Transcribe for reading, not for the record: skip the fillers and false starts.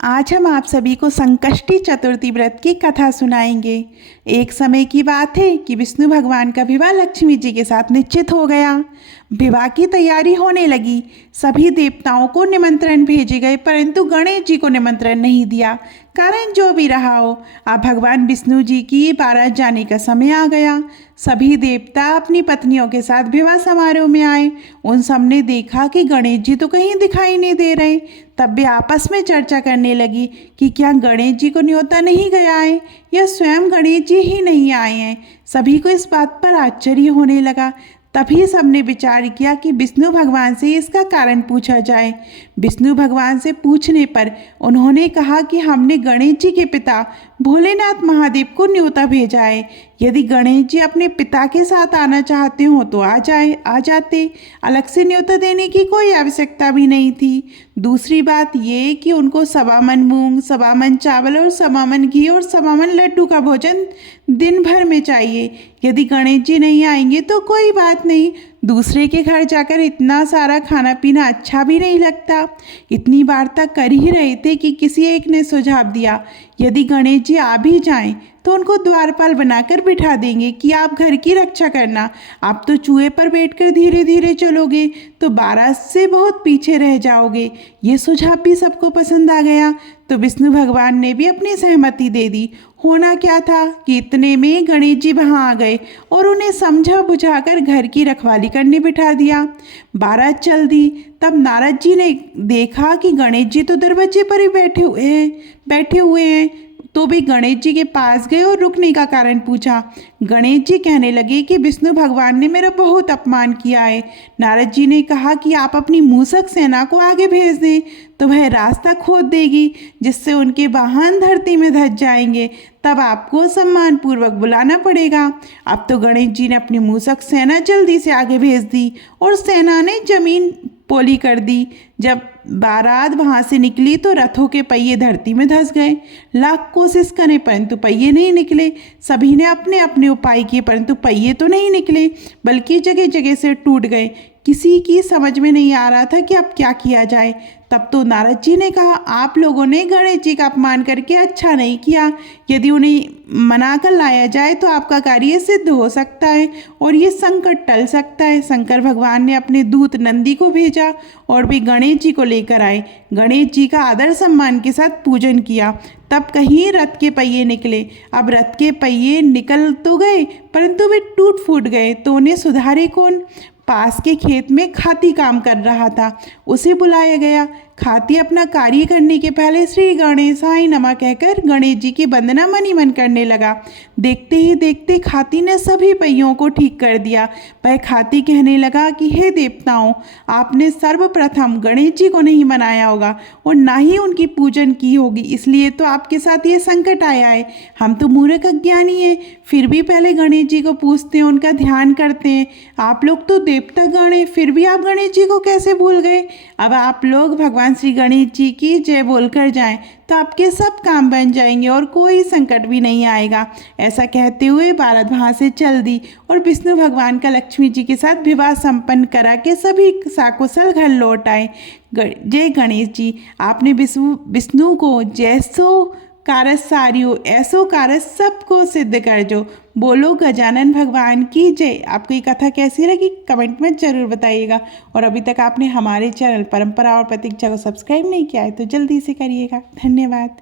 आज हम आप सभी को संकष्टी चतुर्थी व्रत की कथा सुनाएंगे। एक समय की बात है कि विष्णु भगवान का विवाह लक्ष्मी जी के साथ निश्चित हो गया। विवाह की तैयारी होने लगी। सभी देवताओं को निमंत्रण भेजे गए, परंतु गणेश जी को निमंत्रण नहीं दिया। कारण जो भी रहा हो, अब भगवान विष्णु जी की बारात जाने का समय आ गया। सभी देवता अपनी पत्नियों के साथ विवाह समारोह में आए। उन सब ने देखा कि गणेश जी तो कहीं दिखाई नहीं दे रहे। तब वे आपस में चर्चा करने लगी कि क्या गणेश जी को न्योता नहीं गया है या स्वयं गणेश जी ही नहीं आए हैं। सभी को इस बात पर आश्चर्य होने लगा। तभी सबने विचार किया कि विष्णु भगवान से इसका कारण पूछा जाए। विष्णु भगवान से पूछने पर उन्होंने कहा कि हमने गणेश जी के पिता भोलेनाथ महादेव को न्योता भेजा है। यदि गणेश जी अपने पिता के साथ आना चाहते हो तो आ जाते। अलग से न्योता देने की कोई आवश्यकता भी नहीं थी। दूसरी बात ये कि उनको सवा मन मूंग, सवा मन चावल और सवा मन घी और सवा मन लड्डू का भोजन दिन भर में चाहिए। यदि गणेश जी नहीं आएंगे तो कोई बात नहीं, दूसरे के घर जाकर इतना सारा खाना पीना अच्छा भी नहीं लगता। इतनी वार्ता कर ही रहे थे कि किसी एक ने सुझाव दिया, यदि गणेश जी आ भी जाएं तो उनको द्वारपाल बनाकर बिठा देंगे कि आप घर की रक्षा करना। आप तो चूहे पर बैठकर धीरे धीरे चलोगे तो बारात से बहुत पीछे रह जाओगे। ये सुझाव भी सबको पसंद आ गया तो विष्णु भगवान ने भी अपनी सहमति दे दी। होना क्या था कि इतने में गणेश जी वहाँ आ गए और उन्हें समझा बुझाकर घर की रखवाली करने बिठा दिया। बारात चल दी। तब नारद जी ने देखा कि गणेश जी तो दरवाजे पर ही बैठे हुए हैं। तो वे गणेश जी के पास गए और रुकने का कारण पूछा। गणेश जी कहने लगे कि विष्णु भगवान ने मेरा बहुत अपमान किया है। नारद जी ने कहा कि आप अपनी मूसक सेना को आगे भेज दें तो वह रास्ता खोद देगी, जिससे उनके वाहन धरती में धंस जाएंगे। तब आपको सम्मानपूर्वक बुलाना पड़ेगा। अब तो गणेश जी ने अपनी मूसक सेना जल्दी से आगे भेज दी और सेना ने जमीन पोली कर दी। जब बारात वहाँ से निकली तो रथों के पहिए धरती में धंस गए। लाख कोशिश करें परंतु पहिए नहीं निकले। सभी ने अपने अपने उपाय किए परंतु पहिए तो नहीं निकले, बल्कि जगह जगह से टूट गए। किसी की समझ में नहीं आ रहा था कि अब क्या किया जाए। तब तो नारद जी ने कहा, आप लोगों ने गणेश जी का अपमान करके अच्छा नहीं किया। यदि उन्हें मना कर लाया जाए तो आपका कार्य सिद्ध हो सकता है और ये संकट टल सकता है। शंकर भगवान ने अपने दूत नंदी को भेजा और वे गणेश जी को लेकर आए। गणेश जी का आदर सम्मान के साथ पूजन किया। तब कहीं रथ के पहिए निकले। अब रथ के पहिए निकल तो गए परंतु वे टूट फूट गए तो उन्हें सुधारे कौन। पास के खेत में खाती काम कर रहा था, उसे बुलाया गया। खाती अपना कार्य करने के पहले श्री गणेशाय नमः कहकर गणेश जी की वंदना मन ही मन करने लगा। देखते ही देखते खाती ने सभी पहियों को ठीक कर दिया। वह खाती कहने लगा कि हे देवताओं, आपने सर्वप्रथम गणेश जी को नहीं मनाया होगा और ना ही उनकी पूजन की होगी, इसलिए तो आपके साथ ये संकट आया है। हम तो मूर्ख अज्ञानी हैं, फिर भी पहले गणेश जी को पूजते हैं, उनका ध्यान करते हैं। आप लोग तो देवता गण हैं, फिर भी आप गणेश जी को कैसे भूल गए। अब आप लोग भगवान श्री गणेश जी की जय बोलकर जाएं तो आपके सब काम बन जाएंगे और कोई संकट भी नहीं आएगा। ऐसा कहते हुए बारात वहाँ से चल दी और विष्णु भगवान का लक्ष्मी जी के साथ विवाह संपन्न करा के सभी सकुशल घर लौट आए। जय गणेश जी। आपने विष्णु को जैसो कारस सारियो ऐसो कारस सबको सिद्ध कर जो। बोलो गजानन भगवान की जय। आपको ये कथा कैसी लगी कमेंट में ज़रूर बताइएगा। और अभी तक आपने हमारे चैनल परंपरा और प्रतीक्षा को सब्सक्राइब नहीं किया है तो जल्दी से करिएगा। धन्यवाद।